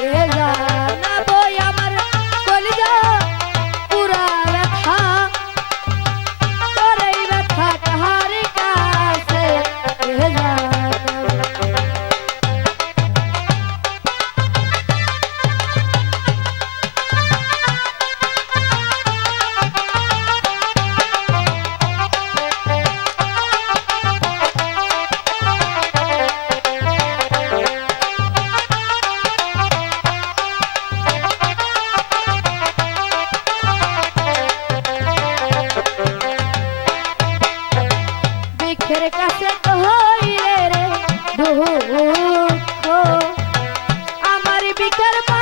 Yeah. কাছে হইলে রে। দুঃখ আমার বিকের মা